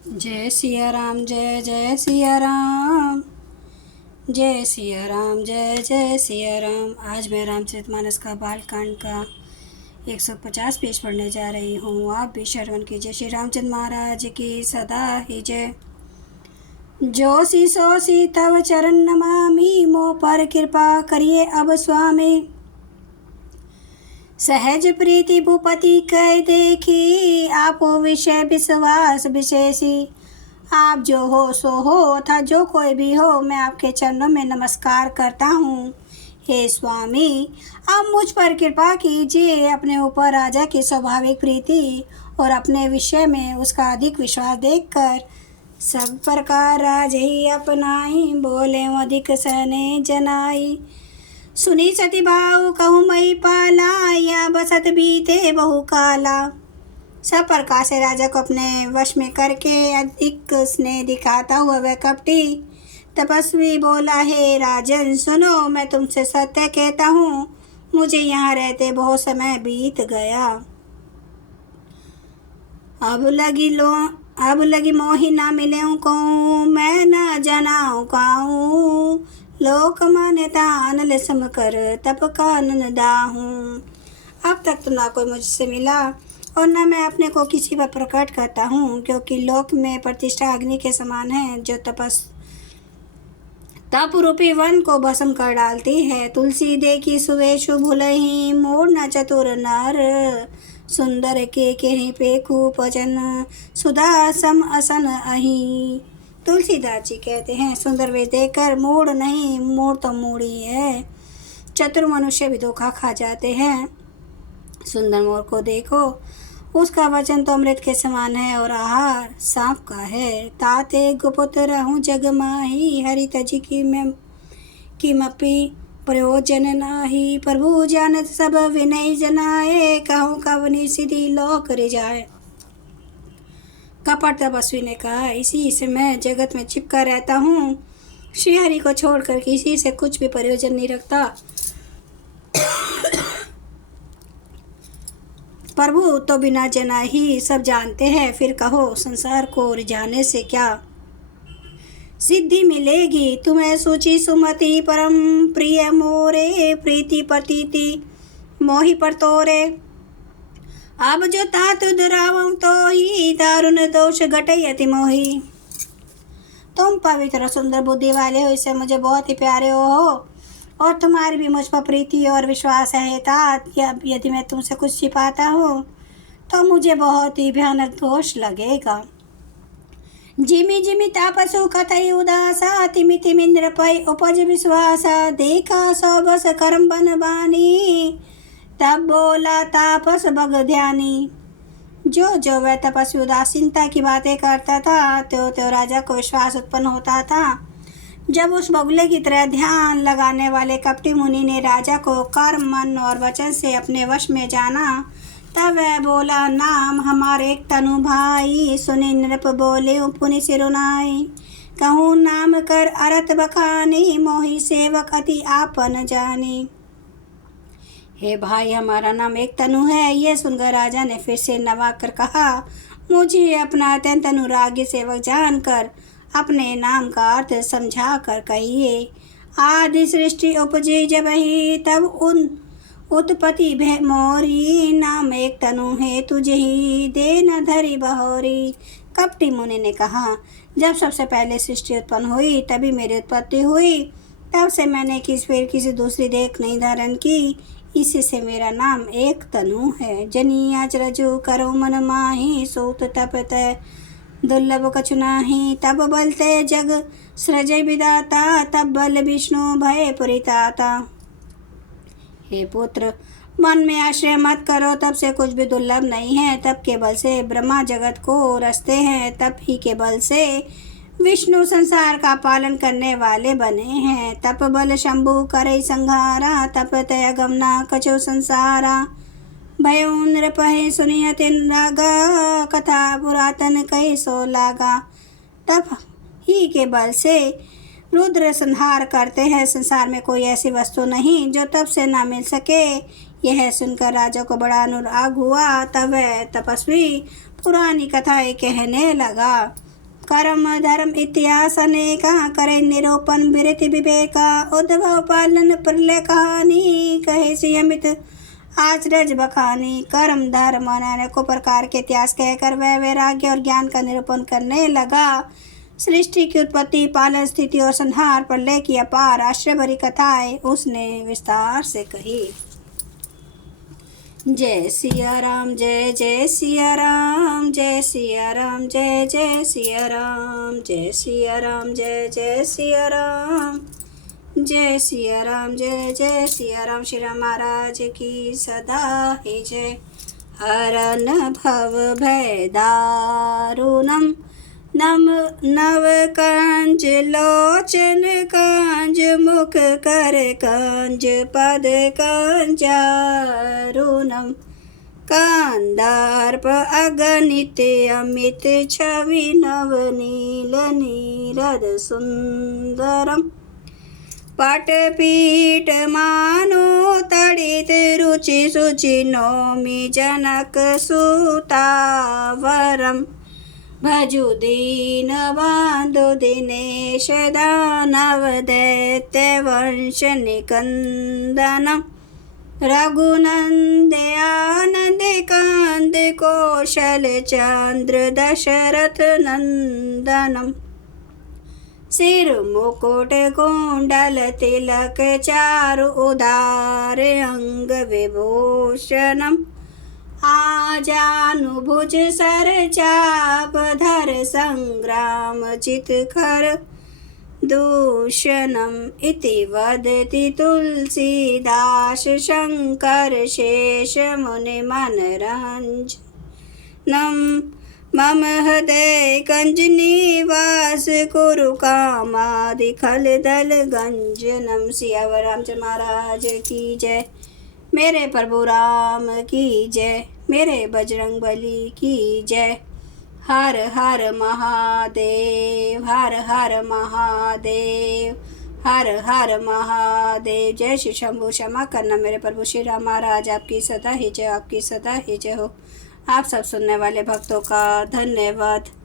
जय सिया राम, जय जय सिया राम, जय सिया राम, जय जय सिया राम। आज मैं रामचरितमानस का बालकांड का 150 पेज पढ़ने जा रही हूँ। आप भी श्रवण कीजिए। श्री रामचंद्र महाराज की सदा ही जय। जोशी सोशी तव चरण नमामि, मोह पर कृपा करिए अब स्वामी। सहज प्रीति भूपति कह देखी, आपो विषय विश्वास विशेषी। आप जो हो सो हो, अथा जो कोई भी हो, मैं आपके चरणों में नमस्कार करता हूँ। हे स्वामी, आप मुझ पर कृपा कीजिए। अपने ऊपर राजा की स्वाभाविक प्रीति और अपने विषय में उसका अधिक विश्वास देखकर सब प्रकार राज ही अपनाई, बोले अधिक सहने जनाई। सुनी सती भाव कहूँ मई पाला, या बसत बीते बहु काला। सब प्रकार से राजा को अपने वश में करके अधिक स्नेह दिखाता हुआ वह कपटी तपस्वी बोला, हे राजन सुनो, मैं तुमसे सत्य कहता हूँ, मुझे यहाँ रहते बहुत समय बीत गया। अब लगी मोही ना मिले को, मैं ना जनाऊँ काऊँ। लोक मान्यता अनल सम कर, तप कानन दाहूँ। अब तक तो ना कोई मुझसे मिला और न मैं अपने को किसी पर प्रकट करता हूँ, क्योंकि लोक में प्रतिष्ठा अग्नि के समान है, जो तप रूपी वन को भस्म कर डालती है। तुलसी देखी सुवेशु भुलही, मोर न चतुर नर। सुंदर के केहि पे खूपजन, सुधा सम असन अही। तुलसीदास जी कहते हैं, सुंदर वेश देखकर मोड़ नहीं, मोड़ तो मूड़ी है। चतुर मनुष्य भी धोखा खा जाते हैं। सुंदर मोर को देखो, उसका वचन तो अमृत के समान है और आहार सांप का है। ताते गुपुत रहूं जग माही, हरि तजी की मैं किमपि प्रयोजन नाही। प्रभु जानत सब विनय जनाए, कहूँ कवनी सिद्धि लोक रिजाए। कपट तपस्वी ने कहा, इसी से मैं जगत में चिपका रहता हूँ, श्री हरि को छोड़कर किसी से कुछ भी प्रयोजन नहीं रखता। प्रभु तो बिना जना ही सब जानते हैं, फिर कहो संसार को रिझाने से क्या सिद्धि मिलेगी। तुम्हें सूची सुमति परम प्रिय मोरे, प्रीति प्रतीति मोहि पर तोरे। अब जो तात दुरावं तो ही, दारुण दोष घटे अति मोही। तुम पवित्र सुंदर बुद्धि वाले हो, इससे मुझे बहुत ही प्यारे हो और तुम्हारी भी मुझ पर प्रीति और विश्वास है। तात यदि मैं तुमसे कुछ छिपाता हूँ तो मुझे बहुत ही भयानक दोष लगेगा। जिमि जिमि तापसु कथई उदासा, तिमि तिमि नृपय उपज विश्वासा। देखा सौ बस कर्म बन बानी, तब बोला तापस भग ध्यानी। जो वह तपस्वी उदासीनता की बातें करता था, त्यो राजा को विश्वास उत्पन्न होता था। जब उस बगुले की तरह ध्यान लगाने वाले कपटी मुनि ने राजा को कर्म मन और वचन से अपने वश में जाना, तब वह बोला, नाम हमारे एक तनु भाई। सुनि नृप बोले पुनि सिरुनाई, कहूँ नाम कर अरत बखानी, मोहि सेवक अति आपन जानी। हे भाई, हमारा नाम एक तनु है। यह सुनकर राजा ने फिर से नवा कर कहा, मुझे अपना अत्यंत अनुरागी सेवक जानकर अपने नाम का अर्थ समझा कर कहिए। आदि सृष्टि उपजी जब ही, तब उन उत्पत्ति भय मोरी। नाम एक तनु है तुझे ही, दे न धरी बहोरी। कपटी मुनि ने कहा, जब सबसे पहले सृष्टि उत्पन्न हुई तभी मेरी उत्पत्ति हुई, तब से मैंने किसी दूसरी देख नहीं धारण की, इसी से मेरा नाम एक तनु है। जनिया रजु करो मन माही, सूत तपत दुर्लभ कछु नाही। तब बलते जग सृजय विदाता, तब बल विष्णु भय परिताता। हे पुत्र, मन में आश्रय मत करो, तब से कुछ भी दुर्लभ नहीं है। तब के बल से ब्रह्मा जगत को रचते हैं, तब ही के बल से विष्णु संसार का पालन करने वाले बने हैं। तप बल शंभु करे संहारा, तप तय गमना कछो संसारा। भयो नृपहि सुनियति रागा, कथा पुरातन कही सो लागा। तप ही के बल से रुद्र संहार करते हैं। संसार में कोई ऐसी वस्तु नहीं जो तप से ना मिल सके। यह सुनकर राजा को बड़ा अनुराग हुआ। तब वह तपस्वी पुरानी कथाएं कहने लगा। कर्म धर्म इतिहास अनेका करे निरूपण विरति विवेका उद्भव पालन प्रलय कहानी कहे संयमित आचरज बखानी। कर्म धर्म अनेकों प्रकार के इतिहास कहकर वह वैराग्य और ज्ञान का निरूपण करने लगा। सृष्टि की उत्पत्ति पालन स्थिति और संहार प्रलय की अपार आश्चर्य भरी कथाएं उसने विस्तार से कही। जय सिया राम जय जय सिया राम जय सिया राम जय जय सिया राम जय सिया राम जय जय सिया राम जय सिया राम जय जय सिया राम। श्री राम महाराज की सदा ही जय। हरन भव भय दारुणम नम नव कंज लोचन कंज मुख कर कंज पद कंजारुणम कांदार्प अगणित अमित छवि नवनील नीरद सुंदरम पटपीठ मानो तड़ित रुचि सुचि नौमि जनक सुतावरम भजु दीन बंधु दिनेश दानव दैत्य वंश निकंदनम रघुनंद आनंद कांद कौशल चंद्र दशरथ नंदनम सिर मुकुट कुंडल तिलक चारु उदार अंग विभूषणम आजानुभुज सर चाप धर संग्राम चितखर दूषणम इति वदति तुलसीदास शंकर शेष मुनि मनरंजनम मम हृदय कंज निवास कुरु कामादि खल दल गंजनम। सियावर रामचंद्र महाराज की जय। मेरे प्रभु राम की जय। मेरे बजरंग बली की जय। हर हर महादेव हर हर महादेव हर हर महादेव। जय श्री शंभु। क्षमा करना मेरे प्रभु श्री राम महाराज, आपकी सदा ही जय, आपकी सदा ही जय हो। आप सब सुनने वाले भक्तों का धन्यवाद।